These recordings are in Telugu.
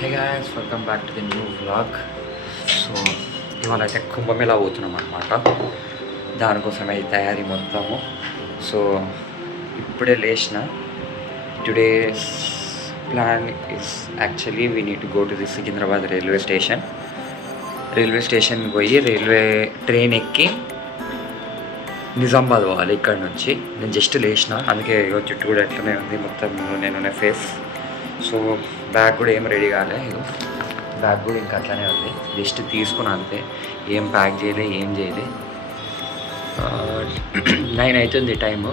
Hey guys, welcome back to the new vlog. So ఇవాళ అయితే కుంభమేళా పోతున్నాం అనమాట. దానికోసమే ఈ తయారీ మొత్తము. సో ఇప్పుడే లేచిన. Today's plan is actually we need to go to the Secunderabad railway station పోయి ట్రైన్ ఎక్కి నిజామాబాద్ పోవాలి ఇక్కడ నుంచి. నేను జస్ట్ లేచిన, అందుకే జుట్టు కూడా ఎట్లనే ఉంది మొత్తం నేను ఫేస్. సో బ్యాగ్ కూడా ఏం రెడీ కాలే, బ్యాగ్ కూడా ఇంకా అట్లనే ఉంది. జస్ట్ తీసుకున్నా అంతే, ఏం ప్యాక్ చేయలే, ఏం చేయలే. 9 అవుతుంది టైము,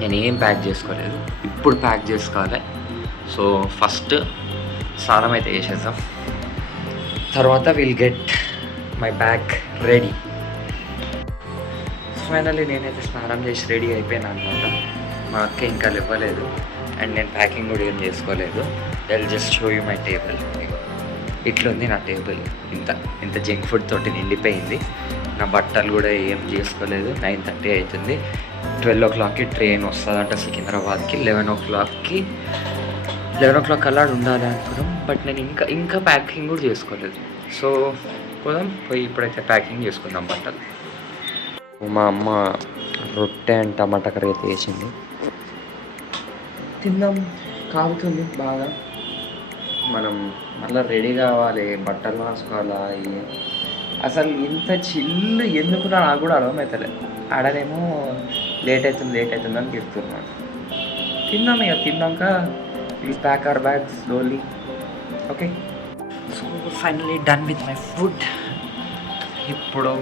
నేను ఏం ప్యాక్ చేసుకోలేదు. ఇప్పుడు ప్యాక్ చేసుకోవాలి. సో ఫస్ట్ స్నానం అయితే చేసేద్దాం, తర్వాత will get my bag ready. Finally నేనైతే స్నానం చేసి రెడీ అయిపోయాను అనమాట. మా అక్క ఇంకా ఇవ్వలేదు అండ్ నేను ప్యాకింగ్ కూడా ఏం చేసుకోలేదు. I will just show you my table. ఇట్లుంది నా టేబుల్, ఇంత జంక్ ఫుడ్ తోటి నిండిపోయింది. నా బట్టలు కూడా ఏం చేసుకోలేదు. 9:30 అవుతుంది. 12 o'clockకి ట్రైన్ వస్తుందంట సికింద్రాబాద్కి. 11 o'clock అలా ఉండాలి అనుకున్నాం, బట్ నేను ఇంకా ప్యాకింగ్ కూడా చేసుకోలేదు. సో పోయి ఇప్పుడైతే ప్యాకింగ్ చేసుకుందాం బట్టలు. మా అమ్మ రొట్టె అండ్ టమాటా కర్రీ అయితే వేసింది, తిందాం. కాగుతుంది బాగా. మనం మళ్ళీ రెడీ కావాలి, బట్టలు మార్చుకోవాలా. అసలు ఇంత చిల్లు ఎందుకు నాకు కూడా అర్థమవుతలేదు. ఆడనేమో లేట్ అవుతుంది అని చెప్తున్నాను. తిన్నాం, ఇక తిన్నాక please pack our bags slowly. Okay, so finally done with my food. ఇప్పుడు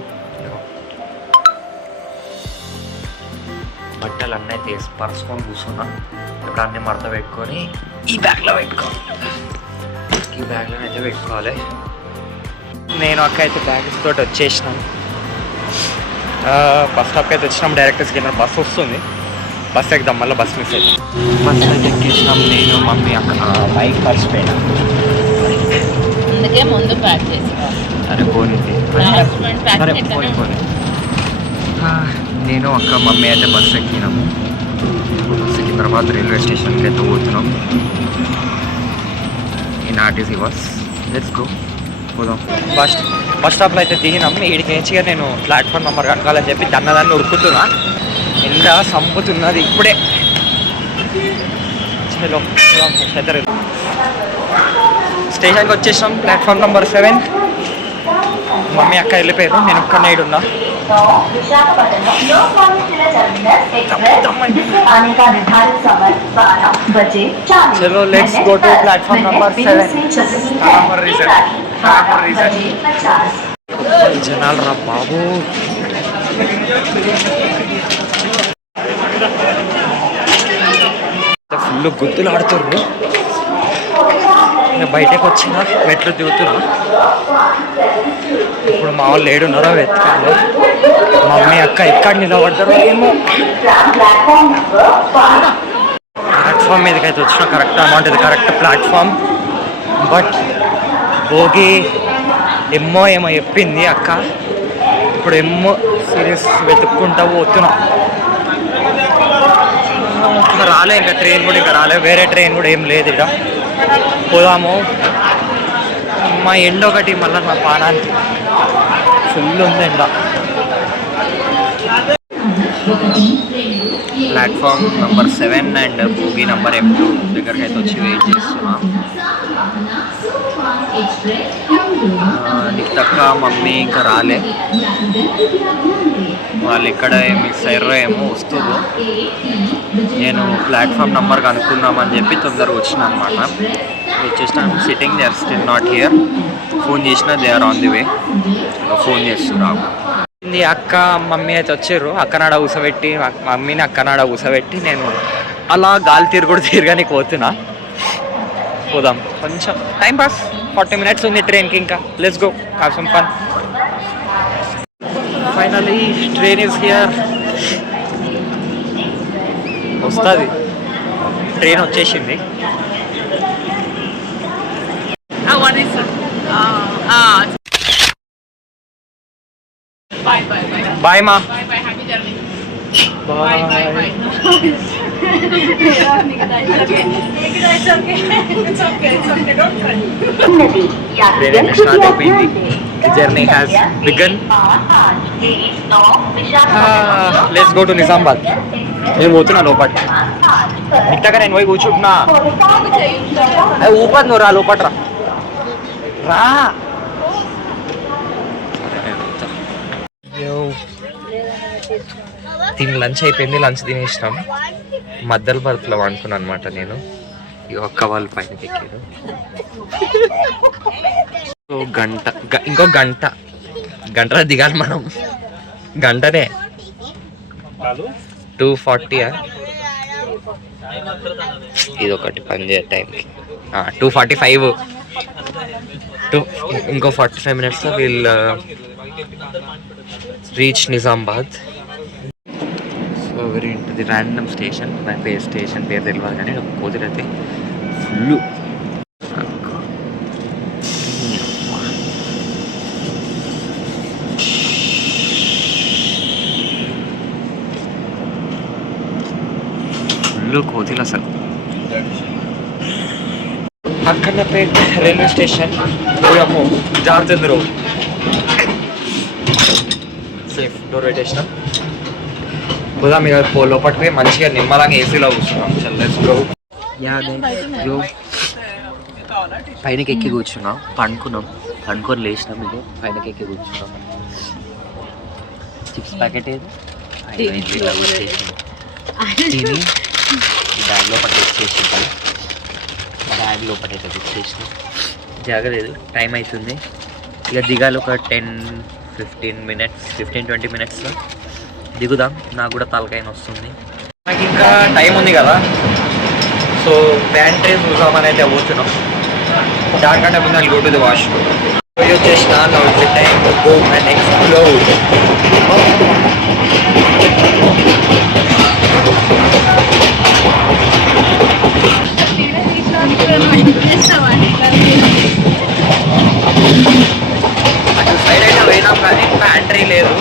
బట్టలు అన్నీ తీసి పరుచుకొని కూర్చున్నా. ఇప్పుడు అన్నీ మడత పెట్టుకొని ఈ బ్యాగ్లో అయితే పెట్టుకోవాలి. నేను అక్క అయితే బ్యాగ్స్ తోటి వచ్చేసినాం. బస్ స్టాప్కి అయితే వచ్చినాం. డైరెక్ట్ సికింద్రాబాద్ బస్ వస్తుంది, బస్ ఎక్కుదాం. మళ్ళీ బస్ మిస్ అవుతాం. బస్ అయితే ఎక్కేసినాం. నేను మమ్మీ అక్క బైక్ మర్చిపోయినా, అందుకే ముందు ప్యాక్ చేసుకోవాలి. సరే పోనింది, సరే పోయి. నేను అక్క మమ్మీ అయితే బస్సు ఎక్కినాము. సికింద్రాబాద్ రైల్వే స్టేషన్కి అయితే పోతున్నాం. In RTC bus. Let's go, పోదాం. బస్ స్టాప్లో అయితే దిగినాం. వీడికి నేర్చిగా నేను ప్లాట్ఫామ్ నెంబర్ కనుక్కోవాలని చెప్పి దాన్ని ఉరుకుతున్నా. ఎండ సంపుతున్నది ఇప్పుడే. చలో పోదాం. స్టేషన్కి వచ్చేసాం. Platform number 7. మమ్మీ అక్క వెళ్ళిపోయారు, నేను ఒక్క నైడ్ ఉన్నా. చలో let's go to platform number 7. జనాలు రా బాబు. ఫుల్ గుద్దులు ఆడుతుర్రు. బయటకు వచ్చిన మెట్లు దిగుతున్నా. ఇప్పుడు మా వాళ్ళు ఏడున్నారో వెతకాలి. మమ్మీ అక్క ఎక్కడ నిలబడ్డారో ఏమో. ప్లాట్ఫామ్ మీదకి అయితే వచ్చిన కరెక్ట్ అమౌంట్, ఇది కరెక్ట్ ప్లాట్ఫామ్. బట్ భోగి ఏమో చెప్పింది అక్క. ఇప్పుడు ఏమో సీరియస్ వెతుక్కుంటా పోతున్నా. ఇంకా రాలే, ఇంకా ట్రైన్ కూడా ఇంకా రాలే. వేరే ట్రైన్ కూడా ఏం లేదు ఇక్కడ. పోదాము. మా ఎండ ఒకటి మళ్ళీ మా పానానికి ఫుల్ ఉంది ఎండ. Platform number 7 and Bhogi number M2 దగ్గరికి అయితే వచ్చి వెయిట్ చేస్తున్నా. నిత్తక్క మమ్మీ ఇంకా రాలే. వాళ్ళు ఇక్కడ మిస్ అయ్యారో ఏమో, వస్తుందో. నేను ప్లాట్ఫామ్ నెంబర్ కనుక్కుందామని చెప్పి తొందరగా వచ్చిన అనమాట. వచ్చేసిన sitting, they are still not here. Phone చేసిన, they are on the way. Phone చేస్తున్నారు. అక్క మమ్మీ అయితే వచ్చారు. అక్కనాడ కూసబెట్టి, మమ్మీని అక్కనాడ కూసబెట్టి నేను అలా గాలి తిరగడానికి పోతున్నా. పోదాం, కొంచెం టైం పాస్. 40 minutes ఉంది ట్రైన్కి ఇంకా. Let's go, have some fun. Finally train is here. వస్తుంది, ట్రైన్ వచ్చేసింది. బాయ్ మా. బాయ్. స్టార్ట్ అయిపోయింది. Journey has began. Let's go to Nizamabad. నేను పోతున్నా లోపల. ఇట్టగా నేను పోయి కూర్చుంటున్నా. అది ఊపదు నువ్వు రా లోపల రా. తిని లంచ్ అయిపోయింది. లంచ్ తినేసినాం. మద్దల బర్త్లో అనుకున్నాను అనమాట నేను. ఈ ఒక్క వాళ్ళు పైన ఎక్కారు. ఇంకో గంటలో దిగాలి మనం. గంటనే 2:40. ఇది ఒకటి పని చేయ టైంకి 2:45. ఇంకో 45 minutesలో వీళ్ళు reach Nizamabad. So very into the random station. నా స్టేషన్ పేరు తెలియదు కానీ కుదిరైతే ఫుల్. కోతిలు అసలు. Akkannapet railway station. జాగ్రత్త రోడ్. సేఫ్ డోర్ పెట్టేసినాం. పోదాం మీద లోపలికి పోయి మంచిగా నిమ్మలాగా ఏసీలో కూర్చున్నాం. పైనకి ఎక్కి కూర్చున్నాం. పండుకొని లేచినాం. ఇది పైనకి ఎక్కి కూర్చున్నాం. చిప్స్ ప్యాకెట్ ఏది తిని బ్యాగ్ లోపల తెచ్చేసింది. బ్యాగ్ లోపల అయితే తెచ్చేసినాం. జాగలేదు. టైం అవుతుంది. ఇక దిగాలి ఒక 15-20 minutesలో దిగుదాం. నాకు కూడా తలకాయన వస్తుంది. నాకు ఇంకా టైం ఉంది కదా, సో ప్యాంట్రీ చూసామని అయితే పోతున్నాం. దానికంటే ముందు గో టు ది వాష్రూమ్. పోయి వచ్చేసిన టైం గో అండ్ ఎక్స్ప్లోర్. అటు సైడ్ అయితే పోయినాం కానీ ప్యాంట్రీ లేదు.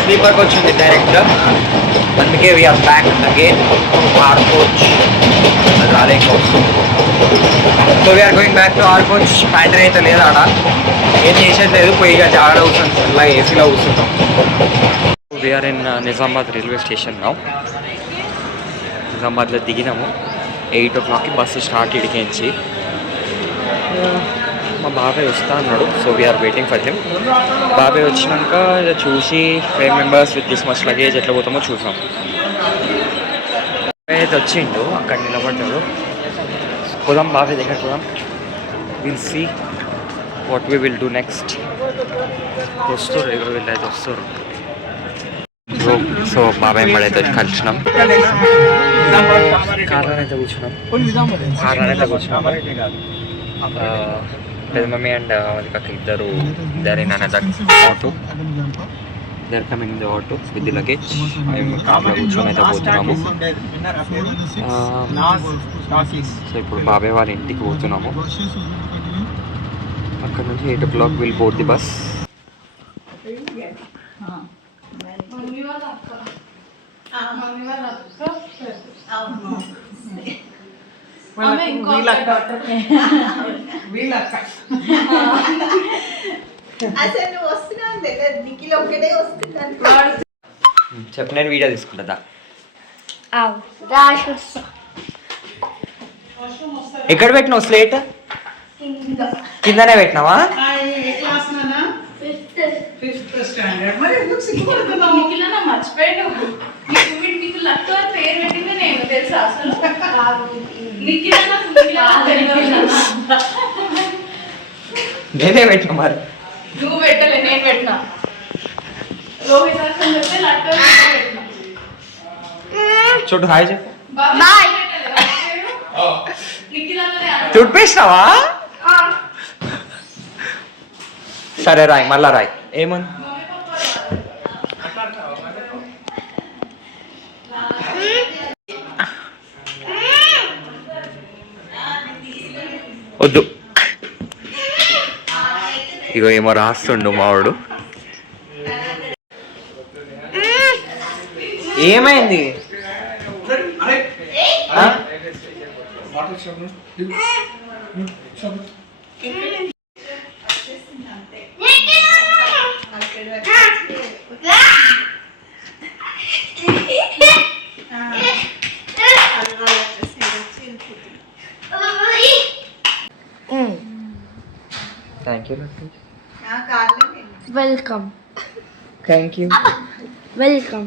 స్లీపర్కి వచ్చింది డైరెక్ట్. అందుకే we are back again our coach. అది రాలే వస్తుంది. So we are going back to our coach. Pantry అయితే లేదు ఆడ. ఏం చేసేది లేదు. పోయిగా జాగ్రత్త కూర్చుంటాం. అలా ఏసీలో కూర్చుంటాం. We are in Nizamabad railway station now. నిజామాబాద్లో దిగినాము. 8 o'clockకి బస్సు స్టార్ట్ ఇడికించి. మా బాబాయ్ వస్తా అన్నాడు. So we are waiting for him. బాబాయ్ వచ్చినాక చూసి 5 members with this much luggage ఎట్లా పోతామో చూసాం. బాబాయ్ అయితే వచ్చిండు. అక్కడ నిలబడ్డాడు. పోదాం బాబాయ్ దగ్గర పోదాం. Will see what we will do next. వస్తారు ఎవరు వీళ్ళైతే వస్తారు. సో బాబాయ్ మడైతే కలిసినాం. కార్లో అయితే కూర్చున్నాం. పెద్ద మమ్మీ అండ్ వాళ్ళకి ఇద్దరు in another auto. They are coming in the auto with the luggage. మేము కార్లో కూర్చొని అయితే పోతున్నాము. సో ఇప్పుడు బాబాయ్ వాళ్ళ ఇంటికి పోతున్నాము. అక్కడ నుంచి 8 o'clock will board the bus. చెప్పు, నేను వీడియో తీసుకుంటా. ఎక్కడ పెట్టినావు స్లేట్? కిందనే పెట్టినావా? నేనే పెట్టినా మరి. నువ్వు పెట్టలే, నేను పెట్టినా. చూడు హాయ్ చెప్పు. చుట్టిస్తావా? సరే రాయ్, మళ్ళా రాయ్. ఏమని వద్దు. ఇగో ఏమో రాస్తుండు మావాడు. ఏమైంది? Thank you welcome thank you. Welcome.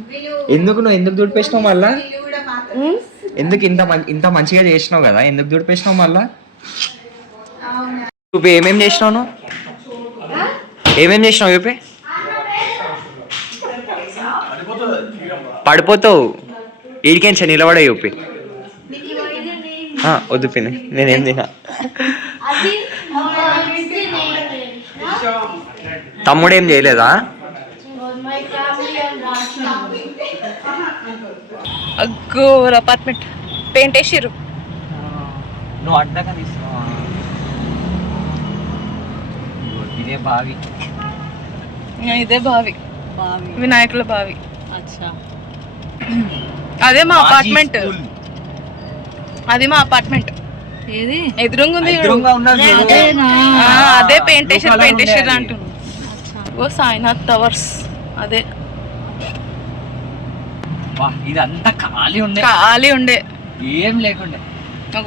ఎందుకు నువ్వు ఎందుకు దుడిపేసినావు మళ్ళా? ఎందుకు ఇంత మంచిగా చేసినావు కదా, ఎందుకు దుడిపేసినావు మళ్ళా? చూపి ఏమేం చేసినావు నువ్వు, ఏమేం చేసినావు చూపి. పడిపోతావు, ఈడికేంచా నిలబడే చూపి. వద్దు పిన్ని, నేనేం తినా. తమ్ముడు ఏం చేయలేదా? అగ్గో అపార్ట్మెంట్ పెయింట్ వేసిర్రు. నువ్వు అడ్డగా తీస్తున్నావా? ఇదే బావి, ఇదే బావి, వినాయకుల బావి. అదే మా అపార్ట్మెంట్, అది మా అపార్ట్మెంట్. ఏది ఎదురుగా ఉంది, అదే పెయింట్ వేసిర్రు అంటున్నా. ఓ సాయినాథ్ టవర్స్ అదే. ఇదంతా ఖాళీ ఉండే ఏం లేకుండే.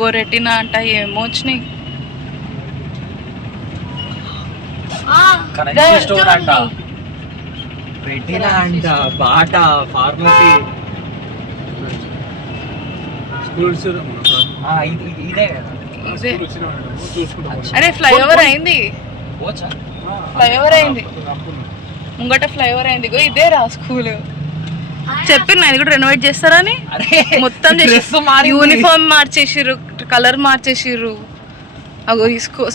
గోరెట్టిన అంట ఏమో వచ్చినాయి. స్టోర్ అంట, రెటీనా అంట, బాటా, ఫార్మసీ, స్కూల్స్. ఇదే కదా. అరే ఫ్లైఓవర్ అయింది, ఫ్లైఓవర్ అయింది, ముంగట ఫ్లైఓవర్ అయింది. ఇదే రా స్కూల్. చెప్పిన ఇది కూడా రెనోవేట్ చేస్తారని. మొత్తం యూనిఫామ్ మార్చేసిర్రు, కలర్ మార్చేసిర్రు, అగో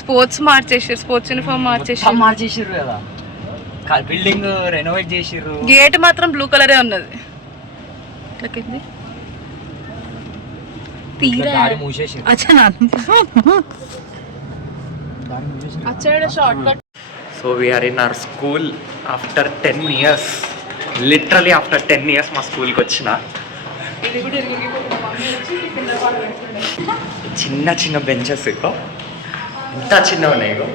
స్పోర్ట్స్ మార్చేసిర్రు, స్పోర్ట్స్ యూనిఫామ్ మార్చేసిర్రు కదా. బిల్డింగ్ రెనోవేట్ చేసిర్రు. గేట్ మాత్రం బ్లూ కలరే ఉన్నది. So we are in our school after 10 years. Literally after 10 years మా స్కూల్కి వచ్చిన. చిన్న చిన్న బెంచెస్ ఇగో, ఇంత చిన్న ఉన్నాయి ఇగో.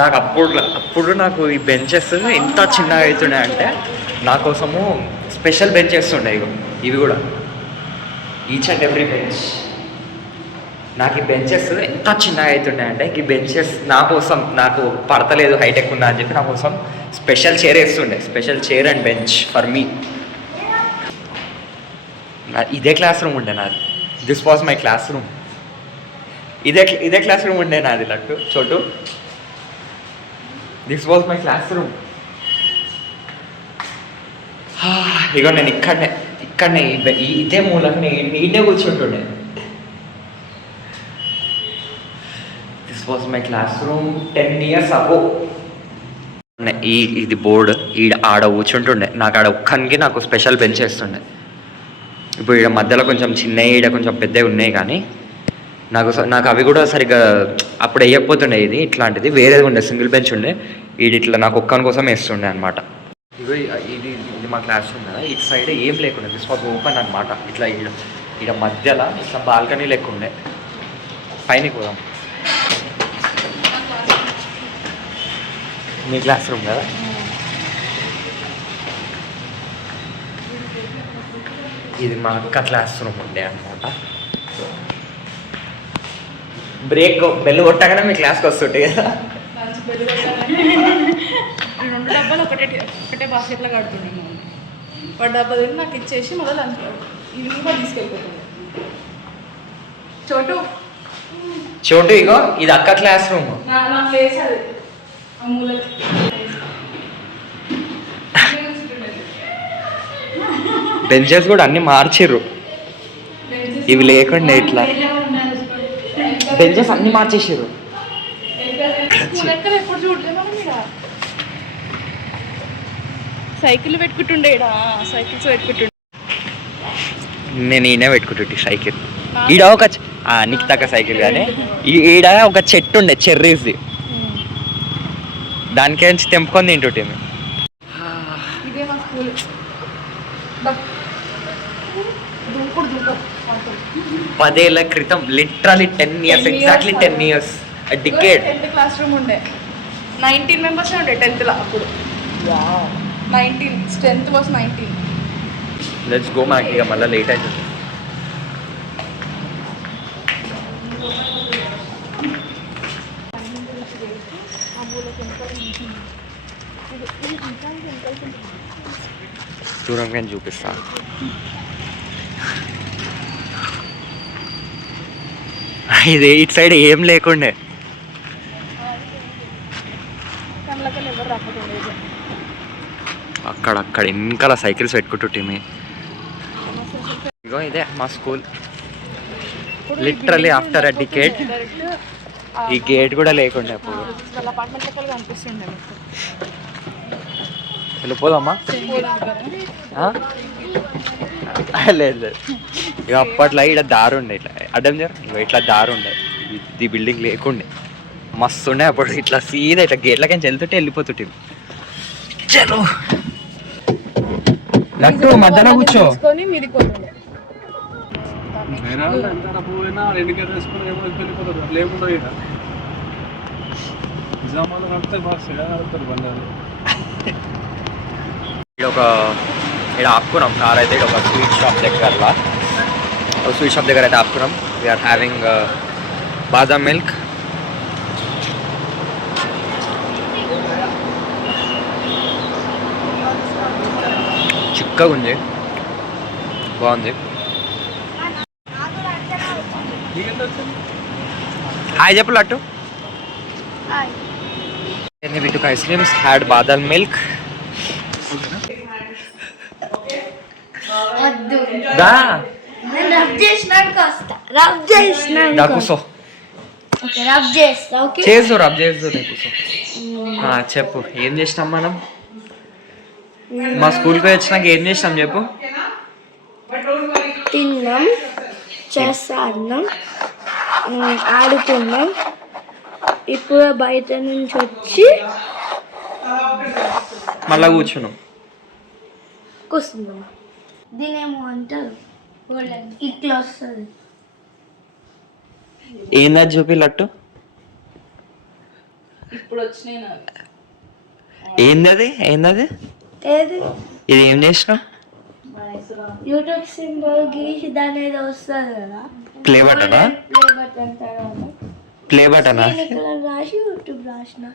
నాకు అప్పుడు నాకు ఈ బెంచెస్ ఎంత చిన్నగా అవుతున్నాయి అంటే, నా కోసము స్పెషల్ బెంచెస్ ఉన్నాయి ఇగో. ఇవి కూడా ఈచ్ అండ్ ఎవ్రీ బెంచ్. నాకు ఈ బెంచెస్ ఎంత చిన్నగా అవుతున్నాయి అంటే, ఈ బెంచెస్ నా కోసం, నాకు పడతలేదు హైట్ ఎక్కువ ఉన్నా అని చెప్పి నా కోసం స్పెషల్ చైర్ వేస్తుండే. Special chair and bench for me. ఇదే క్లాస్ రూమ్ ఉండే నాది. This was my class room. ఇదే క్లాస్ రూమ్ ఉండే నాది లట్టు చోటు. This was my class room. ఇగో నేను ఇక్కడనే ఇదే మూలకి ఈడే కూర్చుంటుండే. This was my class room 10 years ago. ఇది బోర్డు, ఆడ కూర్చుంటుండే. నాకు ఆడ ఒక్కనికి నాకు స్పెషల్ బెంచ్ వేస్తుండే. ఇప్పుడు ఈడ మధ్యలో కొంచెం చిన్నవి, ఈడ కొంచెం పెద్దవి ఉన్నాయి, కానీ నాకు అవి కూడా సరిగ్గా అప్పుడు వేయకపోతుండే. ఇది ఇట్లాంటిది వేరేది ఉండే, సింగిల్ బెంచ్ ఉండే. ఇట్లా నాకు ఒక్కని కోసం వేస్తుండే అనమాట. ఇది మా క్లాస్ రూమ్ కదా. ఇటు సైడ్ ఏం లేకుండే, దిస్ వాజ్ ఓపెన్ అనమాట. ఇట్లా ఈడ మధ్యలో ఇట్లా బాల్కనీ లేకుండే. పైన పోదాం. మీ క్లాస్ రూమ్ కదా. ఇది మా అక్క క్లాస్ రూమ్ ఉండే అనమాట. బ్రేక్ బెల్ కొట్టగానే మీ క్లాస్కి వస్తుంటే కదా. 2 డబ్బాలు ఒకటే బాస్కెట్లో కడుతున్నాను. ఒక డబ్బా తిని నాకు ఇచ్చేసి మళ్ళీ లంచ్ ఈవినింగ్ కూడా తీసుకెళ్ళిపోతుంది. చోటు ఇగో ఇది అక్క క్లాస్ రూమ్. నా ప్లేస్ అది ఆ మూలకి. బెంచెస్ కూడా అన్ని మార్చిర్రు, ఇవి లేకుండా ఇట్లా బెంచెస్ అన్ని మార్చేసారు. ఎప్పుడు చూడలేదు సైకిల్ పెట్టుకుంటుండే. సైకిల్స్ పెట్టుకుంటుండే. నేను ఈయన పెట్టుకుంటుంటే సైకిల్. ఈడ ఒక నీకు తగ్గ సైకిల్ కానీ ఈడ ఒక చెట్టు ఉండే చెర్రీస్ది, దానికేంచి తెంపుకొని తింటుంటే. ఇదే మా స్కూల్. 10 ఏళ్ల క్రితం, literally 10 years, exactly 10 years, a decade. 10th class room ఉండే 19 మెంబర్స్ ఉండే 10th లో అప్పుడు. 19 స్ట్రెంత్ వాస్ 19. లెట్స్ గో, మనకి ఇక మళ్ళీ లేట్ అవుతుంది. దూరం కానీ చూపిస్తాను. ఇది ఇటు సైడ్ ఏం లేకుండే. అక్కడ వెనకాల సైకిల్స్ పెట్టుకుంటుంటే ఇగో ఇదే మా school. Literally after a decade ఈ గేట్ కూడా లేకుండే అప్పుడు. వెళ్ళిపోదామా? లేదు లేదు, ఇక అప్పట్లో ఇక్కడ దారి ఉండే, ఇట్లా అడ్డం జర ఇట్లా దారి ఉండే, ఇది బిల్డింగ్ లేకుండే. మస్తు ఉండే అప్పుడు. ఇట్లా సీదా ఇట్లా గేట్లకి వెళ్తుంటే వెళ్ళిపోతుంటే. చలో లట్టు మధ్యలో కూర్చో. ఇక్కడ ఆపుకున్నాం కార్ అయితే, ఒక స్వీట్ షాప్ దగ్గరలా. స్వీట్ షాప్ దగ్గర అయితే ఆపుకున్నాం. వీఆర్ హ్యావింగ్ బాదం మిల్క్. చిక్కగా ఉంది, బాగుంది. హాయ్ చెప్పు లట్టు. we took ice creams, had badam milk. Da నేను రబ్ చేసినాక వస్తా. రబ్ చేసినాక da కూసో. ఓకే రబ్ చేస్తా. ఓకే రబ్ చేస్తూ కూసో. చెప్పు, ఏం చేసినాం మనం? మా స్కూల్కి వచ్చినాక ఏం చేసినాం చెప్పు. తిన్నాం, చేస్తాన్నాం, ఆడుకున్నాం. ఇప్పుడు బయట నుంచి వచ్చి మళ్ళా కూర్చున్నాం, కూర్చున్నాం. దీనేమో అంటారు ఇట్లా వస్తుంది. ఏందా చూపి లట్టు. ఇప్పుడు వచ్చినాయి నావి. ఏందది ఏది ఇది ఏం చేసినావు? యూట్యూబ్ సింబల్ గీసి దాని ఏదో వస్తుంది కదా, ప్లే బటనా? ప్లే బటన్ తర్వాత ప్లే బటనా? ఇక్కడ రాసి యూట్యూబ్ రాసిన.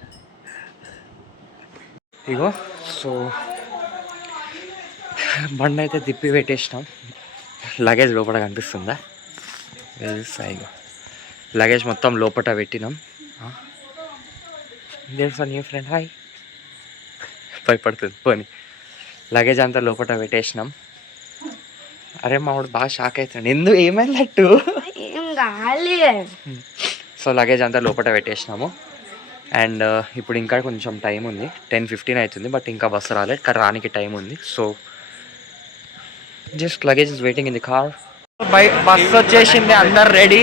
ఇగో సో బండి అయితే తిప్పి పెట్టేసినాం. లగేజ్ లోపల కనిపిస్తుందా? ఇగో లగేజ్ మొత్తం లోపల పెట్టినాం. There for new friend, hi. భయపడుతుంది పోనీ. లగేజ్ అంతా లోపల పెట్టేసినాం. అరే మావాడు బాగా షాక్ అవుతాడు, ఎందుకు ఏమైనట్టు. ఏం కాలే. సో లగేజ్ అంతా లోపల పెట్టేసినాము. అండ్ ఇప్పుడు ఇంకా కొంచెం టైం ఉంది, 10:15 అవుతుంది. బట్ ఇంకా బస్సు రాలేదు, కానీ రానికి టైం ఉంది. So just luggage is waiting in the car. Bus వచ్చేసింది, అందరు రెడీ.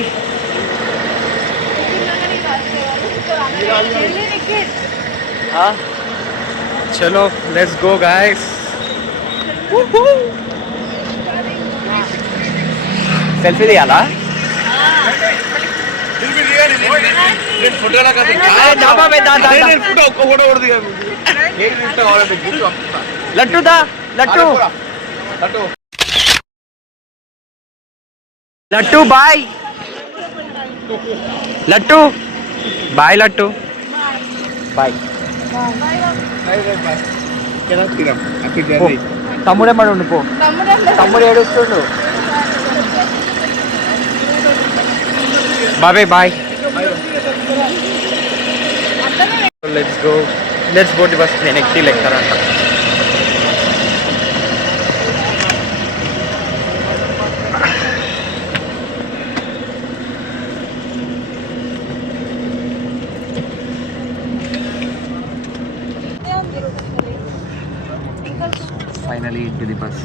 చలో లెట్స్ గో గైస్. సెల్ఫీ తీయాలా? లట్టు దా, లట్టు లట్టు బాయ్, లట్టు బాయ్, లట్టు బాయ్. తమ్ముడే మన ఉండిపో, తమ్ముడు ఏడుస్తుండు. Bye bye. Let's go to bus. నేను ఎక్కి లెక్కారంట. Finally into the bus.